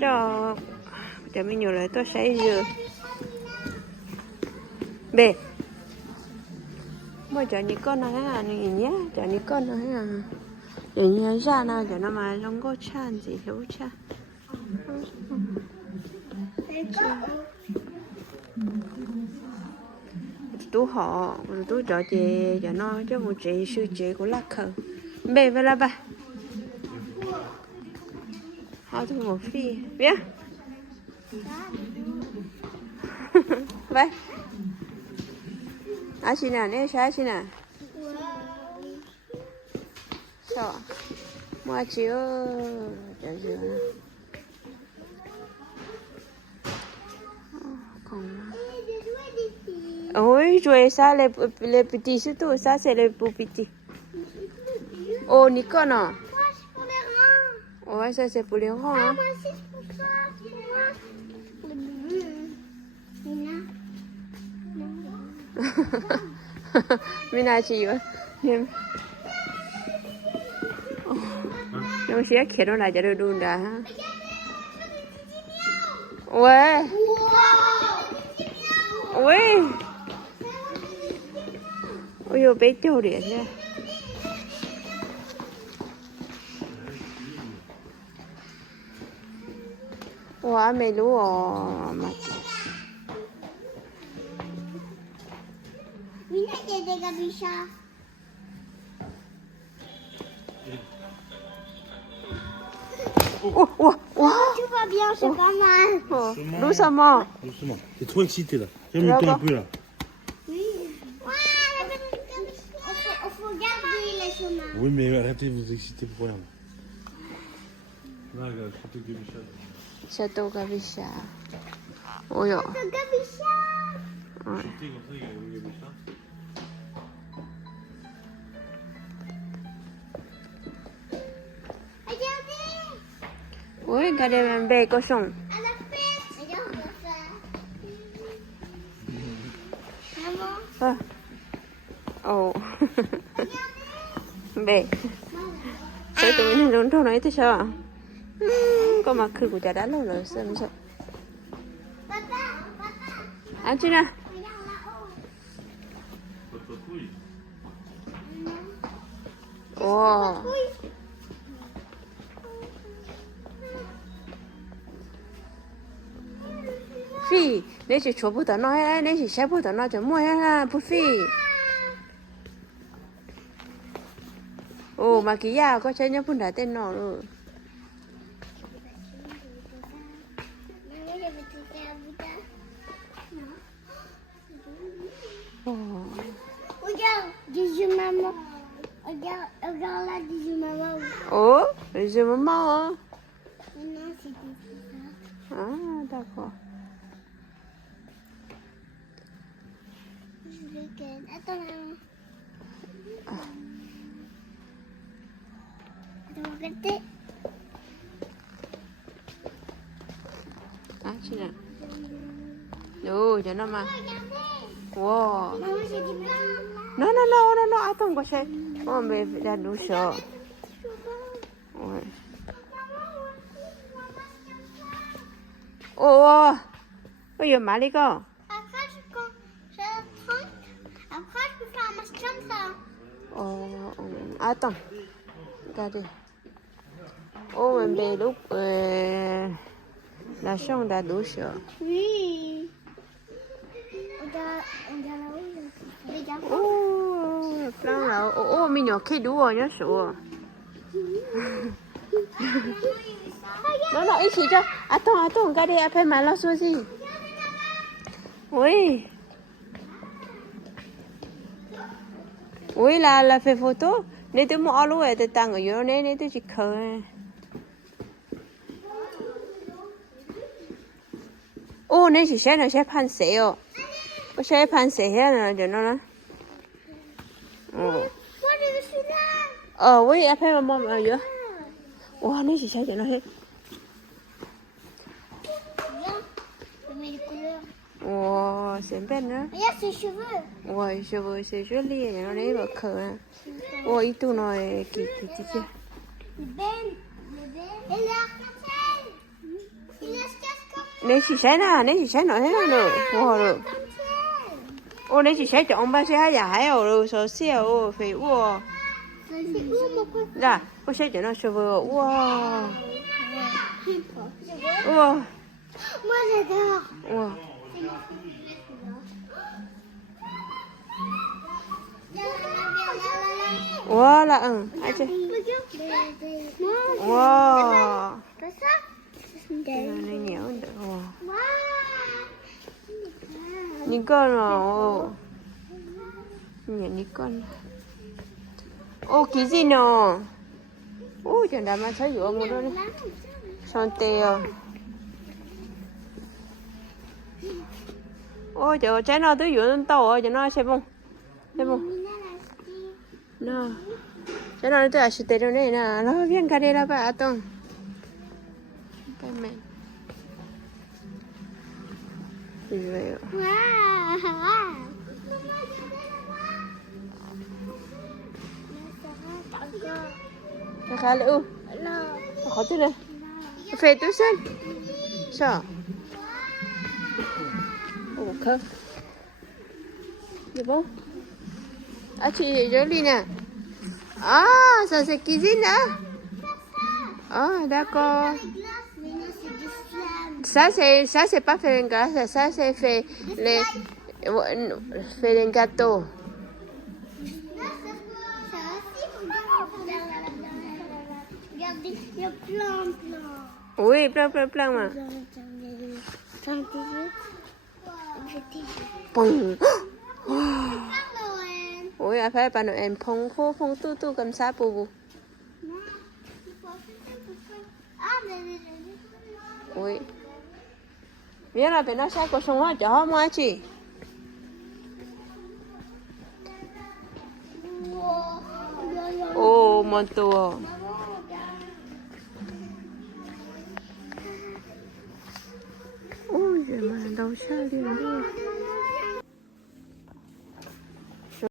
cho cho mình nhiều lại tôi sẽ dừa bê mà cho những con này à này nhé cho những con này à để nhớ ra nào cho nó mà không có chan gì hiểu cha tú họ tú trò chị cho nó cho một chị sư chị của lạc khờ bê về là ba họ thu một phi biết vậy à chị nào nè sao chị nào sao mua chiếu chờ chờ còn ôi rồi sao les petits surtout ça c'est les plus petits oh Nikon à ouais ça c'est pour les rangs hein Mina chị ơi nó sẽ khiến nó lại cho đôi đun đã ha ôi ôi ôi yo bé châu điện nha wow mày lú mà Mina dede gabisha. oh Tout va bien, c'est pas mal. Doucement. Doucement. T'es trop excité là. Calme-toi un peu là. Oui. Il faut garder les chemins. Oui, mais arrêtez de vous exciter pour rien. Là, regarde, château Gabisha. Château Gabisha. Oh yo. Château Gabisha. Ouais. Château comme ça, il y a le Gabisha. Regardez. Oui, regardez même bébé cochon. À la fête. Regarde ça. Maman. Ah. Oh. Bê. Sao tụi mình đốn thâu nói thế sao ạ? Có mà khử của chả đã lâu rồi xem sao. Papa. Ăn chưa nào? Regarde là-haut. Wow. Phi, nếu chỉ chụp bút tao nói, nếu chỉ xếp bút tao nói cho mua ha, bút phi. Ồ, mà kỹ à, có chơi nhá bút đã tên nó rồi. Regarde, des yeux maman. Regarde là, des yeux maman. Ồ, les yeux maman hein. Non, c'est ça. Ah, d'accord. Je veux que... Attends, maman. Attends, regardez. À, chị nào. Ồ, cho nó mà. Wow. Maman, j'ai dit plein. No, attends, quoi, chef. Oh, mais la douche. Ouais. Oh, ôi giờ mà đi con. Après, quand j'ai 30, après, je peux faire un masque comme ça. Oh, attends. Regardez. Oh, mais belle lúc la chambre de douche. Oui. On dirait là-haut. Regarde. Oh, plein là. Oh, mignon, qui doux, nhá sủa. Non, ici, cho. Attends, regardez, après, ma losse aussi. Oui. Oui, là fait photo. Nếu tôi mua alo thì tôi tăng ở dưới nếu tôi chỉ khờ. Ô, nếu chỉ sẽ pan sale. Có sẽ pan sale hết rồi cho nó. Moi, je suis là. Oui, après maman ở dưới. Wow, nếu chỉ sẽ cho nó hết. Regarde, je mets les couleurs. Wow, c'est belle nữa. Regarde ses cheveux. Ouais, cheveux, c'est joli, nó đấy vào khờ. Ôi, ít tu nói kỳ kia. Le Ben. Et l'arc-en-ciel. Nè chỉ sai nó thế nào rồi, rồi. Ô nè chỉ sai cho ông ba sai hai giải rồi, số xíu phải ô. Dạ, cô sai cho nó số vừa wow. Wow. Wow. Wow là aja. Wow. Này nhiều được. Wow. Những con rồi. Những con. Ô cái gì nè? Ô chẳng đã mà thấy vừa một đôi. Son teo. Ôi trời ơi, trái nó tới giữa tàu rồi, cho nó xem không? Xem không? No. Trái nó tới ở đâu này nè, nó viên cái đây là bà tông. Cái mẹ. Gì vậy? Wow. Nó khá là khó thế này. Phê túi xanh. Sao? Ồ, khớp. Được không? À, chị nhớ đi nè. À, ça c'est cuisine, hein? Ah, d'accord. Ça c'est pas fait un gâteau, ça c'est fait un gâteau. Regardez, il y a plein. Oui, plein mà. Pong. Ôi, à phải bà nội em phong tu cầm sa bù. Ôi. Biết là phải nó sai của sông hoa cho hoa mai chị. Ồ, một tùa. Ôi giời mà đâu sao đi nữa.